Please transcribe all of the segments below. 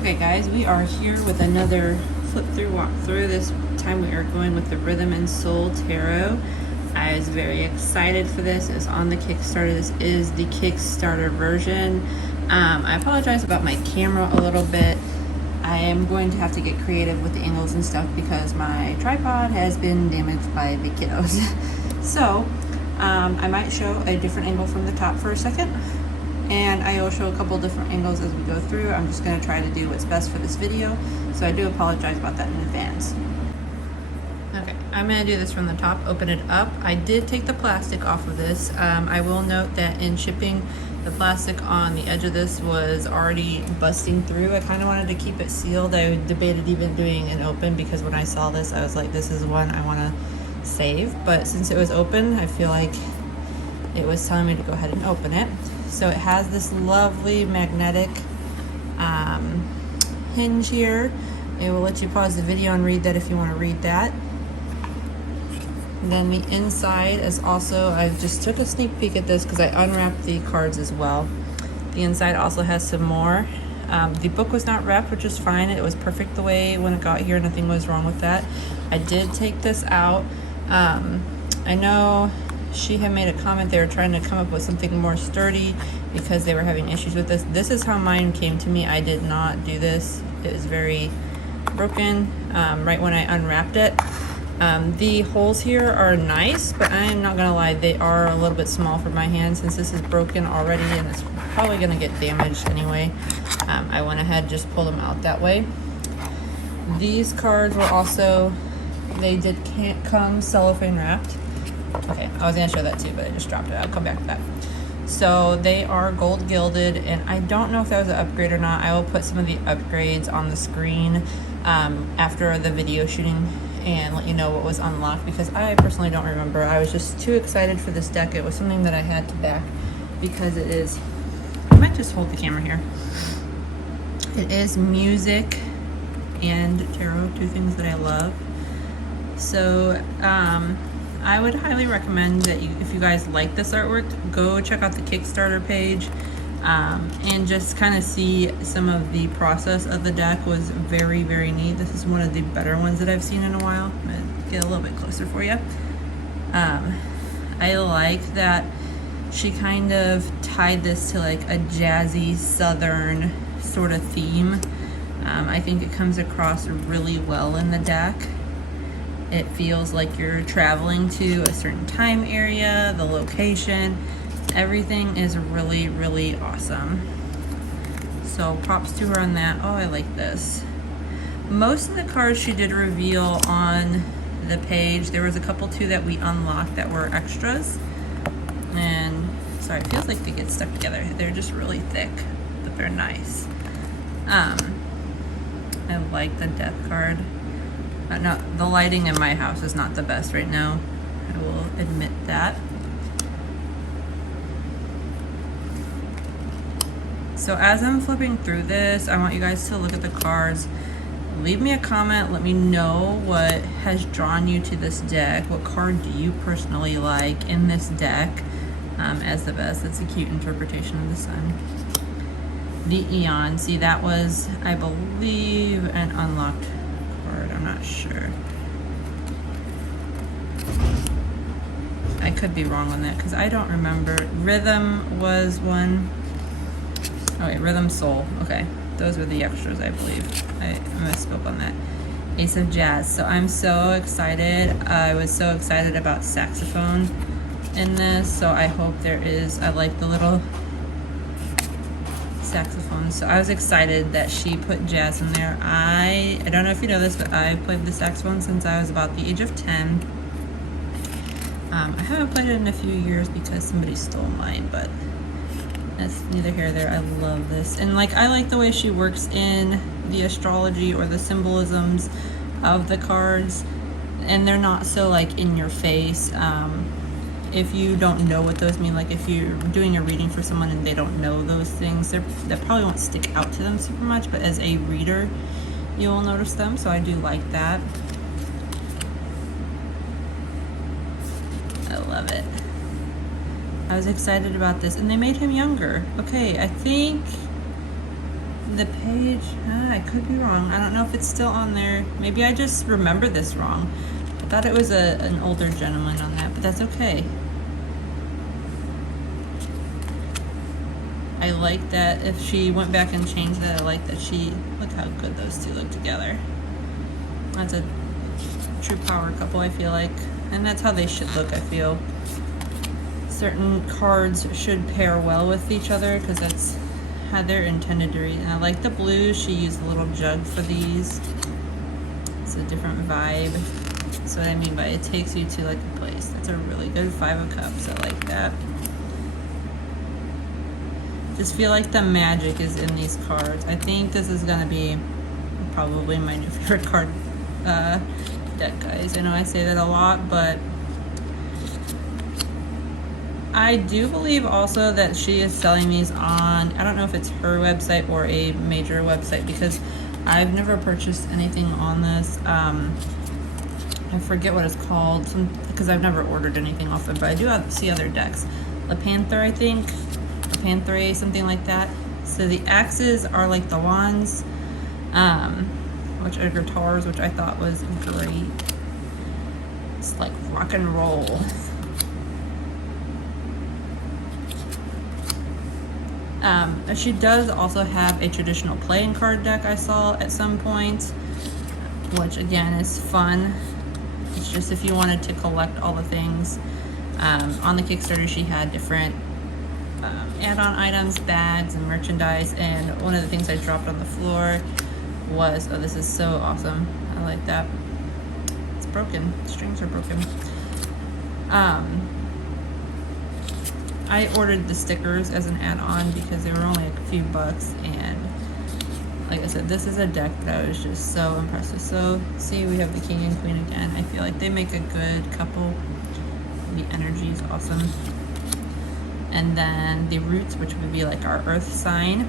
Okay guys, we are here with another flip through walkthrough. This time we are going with the Rhythm and Soul Tarot. I was very excited for this. It's on the Kickstarter. This is the Kickstarter version. I apologize about my camera a little bit. I am going to have to get creative with the angles and stuff because my tripod has been damaged by the kiddos. So I might show a different angle from the top for a second, and I will show a couple different angles as we go through. I'm just going to try to do what's best for this video, so I do apologize about that in advance. Okay, I'm going to do this from the top, open it up. I did take the plastic off of this. I will note that in shipping, the plastic on the edge of this was already busting through. I kind of wanted to keep it sealed. I debated even doing an open because when I saw this, I was like, this is one I want to save. But since it was open, I feel like it was telling me to go ahead and open it. So it has this lovely magnetic hinge here. It will let you pause the video and read that if you want to read that. And then the inside is also, I just took a sneak peek at this because I unwrapped the cards as well. The inside also has some more. The book was not wrapped, which is fine. It was perfect the way when it got here. Nothing was wrong with that. I did take this out. I know she had made a comment they were trying to come up with something more sturdy because they were having issues with this. This is how mine came to me. I did not do this. It was very broken right when I unwrapped it. The holes here are nice, but I am not gonna lie, they are a little bit small for my hand since this is broken already and it's probably gonna get damaged anyway. I went ahead and just pulled them out that way. These cards were also, they can't come cellophane wrapped. Okay, I was gonna show that too, but I just dropped it. I'll come back to that. So they are gold gilded, and I don't know if that was an upgrade or not. I will put some of the upgrades on the screen after the video shooting and let you know what was unlocked, because I personally don't remember. I was just too excited for this deck. It was something that I had to back because it is, I might just hold the camera here. It is music and tarot, two things that I love. So I would highly recommend that if you guys like this artwork, go check out the Kickstarter page and just kind of see some of the process of the deck. Was very, very neat. This is one of the better ones that I've seen in a while. I'm gonna get a little bit closer for you. I like that she kind of tied this to like a jazzy southern sort of theme. I think it comes across really well in the deck. It feels like you're traveling to a certain time area, the location. Everything is really, really awesome. So props to her on that. Oh, I like this. Most of the cards she did reveal on the page. There was a couple too that we unlocked that were extras. And sorry, it feels like they get stuck together. They're just really thick, but they're nice. I like the death card. No, the lighting in my house is not the best right now. I will admit that. So as I'm flipping through this, I want you guys to look at the cards. Leave me a comment. Let me know what has drawn you to this deck. What card do you personally like in this deck as the best? That's a cute interpretation of the sun. The Eon. See, that was, I believe, an unlocked card. I'm not sure. I could be wrong on that because I don't remember. Rhythm was one. Okay, Rhythm Soul. Okay, those were the extras, I believe. I misspoke on that. Ace of Jazz. So I'm so excited. I was so excited about saxophone in this, so I hope there is. I like the little saxophone, so I was excited that she put jazz in there. I don't know if you know this, but I played the saxophone since I was about the age of 10. I haven't played it in a few years because somebody stole mine, but that's neither here nor there. I love this, and like I like the way she works in the astrology or the symbolisms of the cards, and they're not so like in your face. If you don't know what those mean, like if you're doing a reading for someone and they don't know those things, that probably won't stick out to them super much, but as a reader you will notice them, so I do like that. I love it. I was excited about this, and they made him younger. Okay, I think The page, I could be wrong. I don't know if it's still on there. Maybe I just remember this wrong. I thought it was an older gentleman on that, but that's okay. I like that if she went back and changed that. I like that she, look how good those two look together. That's a true power couple, I feel like. And that's how they should look, I feel. Certain cards should pair well with each other because that's how they're intended to read. And I like the blue. She used a little jug for these. It's a different vibe. That's what I mean by it takes you to like a place. That's a really good 5 of Cups. I like that. Just feel like the magic is in these cards. I think this is gonna be probably my new favorite card deck, guys. I know I say that a lot, but I do believe also that she is selling these on, I don't know if it's her website or a major website, because I've never purchased anything on this. I forget what it's called, because I've never ordered anything off it, but I do see other decks. The Panther, I think, or Panther, something like that. So the axes are like the wands, which are guitars, which I thought was great. It's like rock and roll. She does also have a traditional playing card deck I saw at some point, which again is fun. It's just if you wanted to collect all the things. On the Kickstarter she had different add-on items, bags, and merchandise, and one of the things I dropped on the floor was, oh, this is so awesome. I like that. It's broken. The strings are broken. I ordered the stickers as an add-on because they were only a few bucks, and like I said, this is a deck that I was just so impressed with. So, see, we have the King and Queen again. I feel like they make a good couple. The energy is awesome. And then the roots, which would be like our earth sign.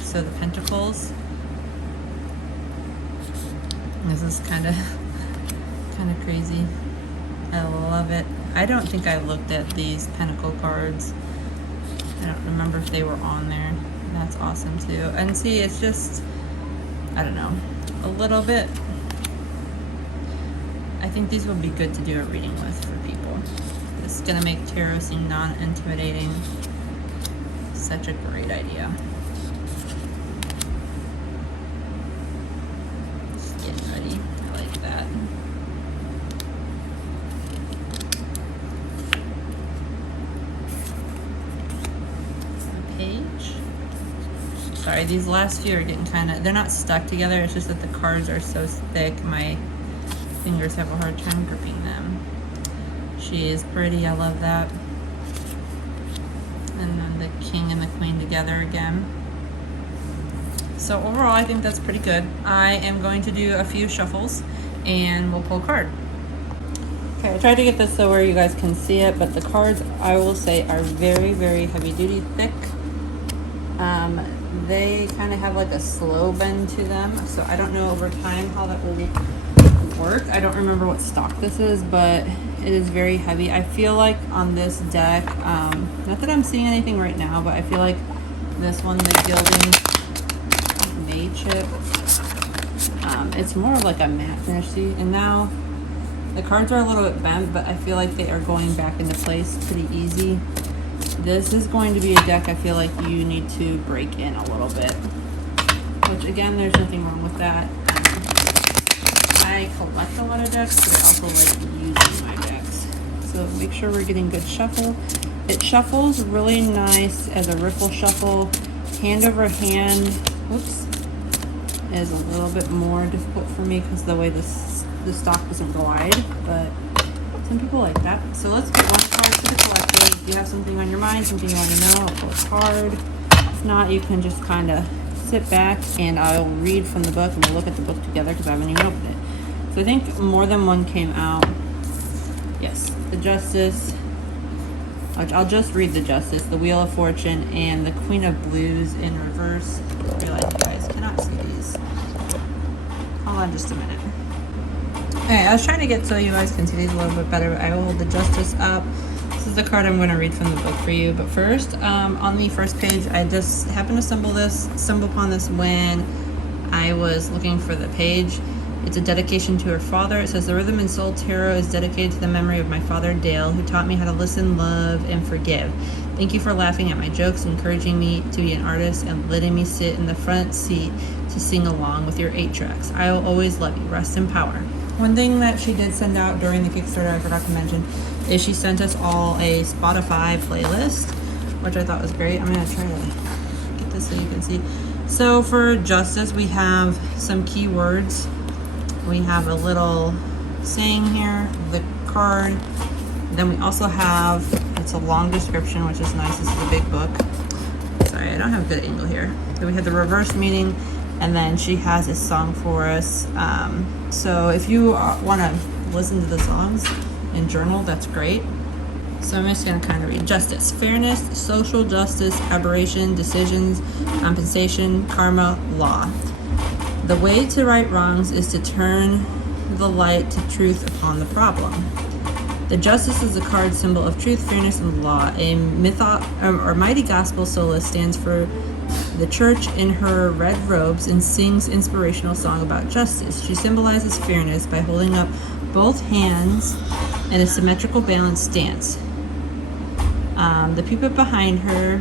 So the pentacles. This is kind of crazy. I love it. I don't think I looked at these pentacle cards. I don't remember if they were on there. That's awesome too. And see, it's just, I don't know, a little bit. I think these would be good to do a reading with for people. It's gonna make tarot seem non-intimidating. Such a great idea. Just getting ready. I like that. Sorry, these last few are getting they're not stuck together, it's just that the cards are so thick, my fingers have a hard time gripping them. She is pretty, I love that. And then the King and the Queen together again. So overall, I think that's pretty good. I am going to do a few shuffles, and we'll pull a card. Okay, I tried to get this so where you guys can see it, but the cards, I will say, are very, very heavy duty, thick. They kind of have like a slow bend to them, so I don't know over time how that will work. I don't remember what stock this is, but it is very heavy. I feel like on this deck, not that I'm seeing anything right now, but I feel like this one, the gilding May chip, it's more of like a matte finish, see? And now the cards are a little bit bent, but I feel like they are going back into place pretty easy. This is going to be a deck I feel like you need to break in a little bit, which again, there's nothing wrong with that. I collect a lot of decks, but I also like using my decks. So make sure we're getting good shuffle. It shuffles really nice as a riffle shuffle. Hand over hand, whoops, is a little bit more difficult for me because the way the stock doesn't glide, but some people like that. So let's get one card to the collector. If you have something on your mind, something you want to know, I'll pull a card. If not, you can just kind of sit back and I'll read from the book and we'll look at the book together because I haven't even opened it. So I think more than one came out. Yes, the Justice. I'll just read the Justice, the Wheel of Fortune, and the Queen of Blues in reverse. I realize you guys cannot see these. Hold on just a minute. Okay, I was trying to get so you guys can see these a little bit better. I will hold the Justice up this is the card I'm going to read from the book for you. But first, on the first page, I just happened to stumble upon this when I was looking for the page. It's a dedication to her father. It says, "The Rhythm and Soul Tarot is dedicated to the memory of my father, Dale, who taught me how to listen, love, and forgive. Thank you for laughing at my jokes, encouraging me to be an artist, and letting me sit in the front seat to sing along with your 8 tracks. I will always love you. Rest in power." One thing that she did send out during the Kickstarter, I forgot to mention, is she sent us all a Spotify playlist, which I thought was great. I'm going to try to get this so you can see. So for justice, we have some keywords. We have a little saying here, the card. Then we also have, it's a long description, which is nice. This is a big book. Sorry, I don't have a good angle here. So we have the reverse meaning, and then she has a song for us. So if you want to listen to the songs and journal, that's great. So I'm just going to kind of read. Justice, fairness, social justice, aberration, decisions, compensation, karma, law. The way to right wrongs is to turn the light to truth upon the problem. The justice is a card symbol of truth, fairness, and law. A mighty gospel soloist stands for the church in her red robes and sings inspirational song about justice. She symbolizes fairness by holding up both hands in a symmetrical balanced stance. The pulpit behind her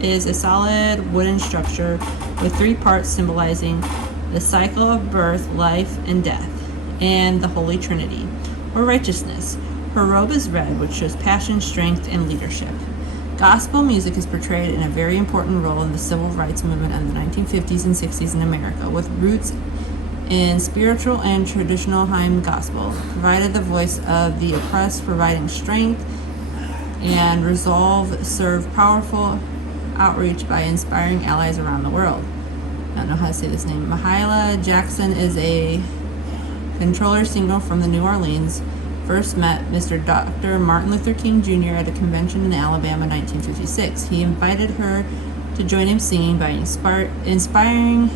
is a solid wooden structure with 3 parts symbolizing the cycle of birth, life, and death, and the Holy Trinity, or righteousness. Her robe is red, which shows passion, strength, and leadership. Gospel music is portrayed in a very important role in the civil rights movement of the 1950s and 60s in America, with roots in spiritual and traditional hymn gospel, provided the voice of the oppressed, providing strength and resolve, serve powerful outreach by inspiring allies around the world. I don't know how to say this name. Mahalia Jackson is a controller singer from the New Orleans. First met Mr. Dr. Martin Luther King Jr. at a convention in Alabama in 1956. He invited her to join him singing by inspiring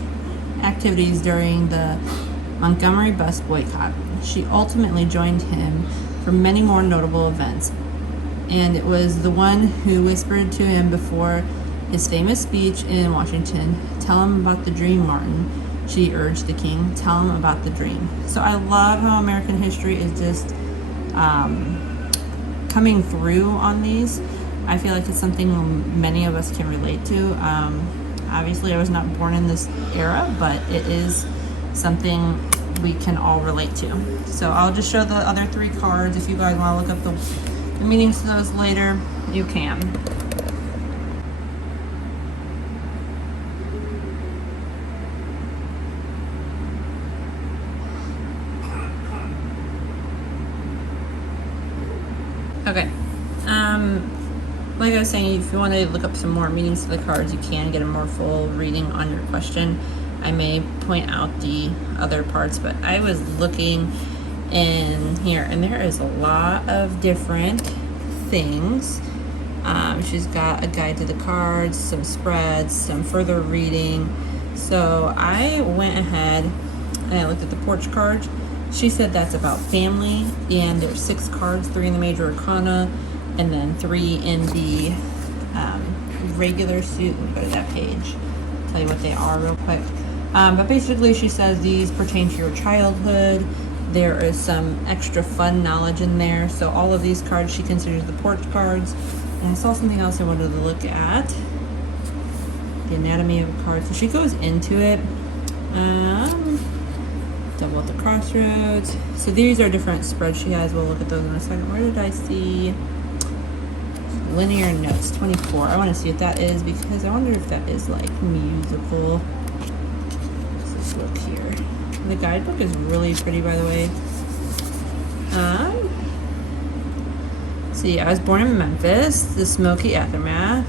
activities during the Montgomery bus boycott. She ultimately joined him for many more notable events, and it was the one who whispered to him before his famous speech in Washington, "Tell him about the dream, Martin," she urged the king. Tell him about the dream. So I love how American history is just coming through on these. I feel like it's something many of us can relate to. Obviously, I was not born in this era, but it is something we can all relate to. So I'll just show the other 3 cards. If you guys want to look up the meanings of those later, you can. Okay, like I was saying, if you want to look up some more meanings to the cards, you can get a more full reading on your question. I may point out the other parts, but I was looking in here, and there is a lot of different things. She's got a guide to the cards, some spreads, some further reading. So I went ahead and I looked at the porch card. She said that's about family, and there's 6 cards, 3 in the major arcana, and then 3 in the regular suit. Let me go to that page, tell you what they are real quick. But basically she says these pertain to your childhood. There is some extra fun knowledge in there. So all of these cards she considers the porch cards. And I saw something else I wanted to look at, the anatomy of a card. So she goes into it. Double at the crossroads. So these are different spreads she has. We'll look at those in a second. Where did I see linear notes 24? I want to see what that is, because I wonder if that is like musical. Let's just look here. The guidebook is really pretty, by the way. See, I was born in Memphis, the smoky aftermath.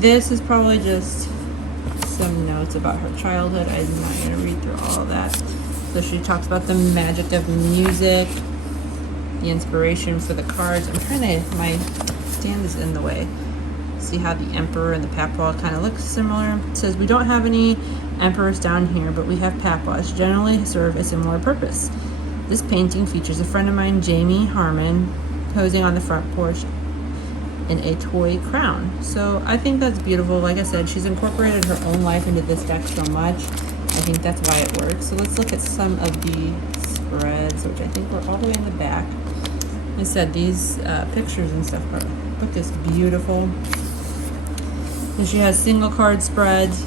This is probably just some notes about her childhood. I'm not going to read through all of that. So she talks about the magic of music, the inspiration for the cards. I'm trying to, my stand is in the way. See how the emperor and the papa kind of look similar? It says, we don't have any emperors down here, but we have papas, generally serve a similar purpose. This painting features a friend of mine, Jamie Harmon, posing on the front porch in a toy crown. So I think that's beautiful. Like I said, she's incorporated her own life into this deck so much. I think that's why it works. So let's look at some of the spreads, which I think were all the way in the back. Like I said, these pictures and stuff, the book is beautiful. And she has single card spreads,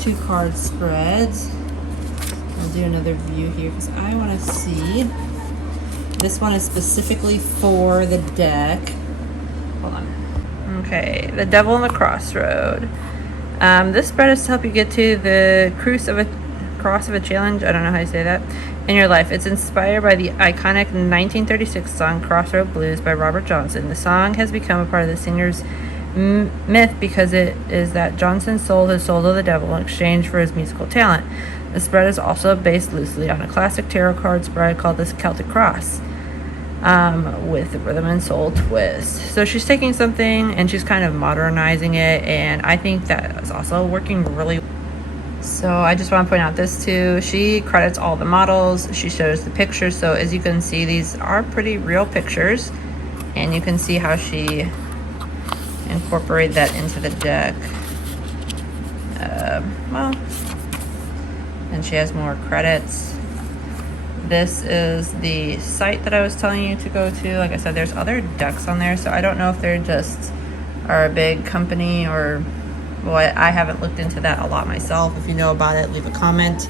2 card spreads. I'll do another view here because I want to see. This one is specifically for the deck. Hold on. Okay, the Devil in the Crossroad. This spread is to help you get to the cross of a challenge. I don't know how you say that. In your life. It's inspired by the iconic 1936 song Crossroad Blues by Robert Johnson. The song has become a part of the singer's myth because it is that Johnson sold his soul to the devil in exchange for his musical talent. The spread is also based loosely on a classic tarot card spread called the Celtic Cross, with a rhythm and soul twist. So she's taking something and she's kind of modernizing it, and I think that is also working really well. So I just want to point out this too. She credits all the models. She shows the pictures. So as you can see, these are pretty real pictures, and you can see how she incorporated that into the deck. And she has more credits. This is the site that I was telling you to go to. Like I said, there's other decks on there, so I don't know if they're just are a big company or what. I haven't looked into that a lot myself. If you know about it, leave a comment.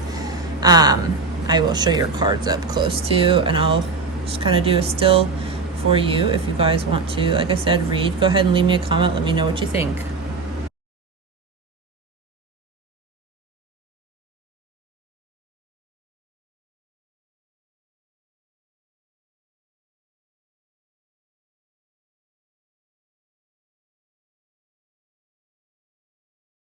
I will show your cards up close too, and I'll just kind of do a still for you if you guys want to, like I said, read. Go ahead and leave me a comment. Let me know what you think.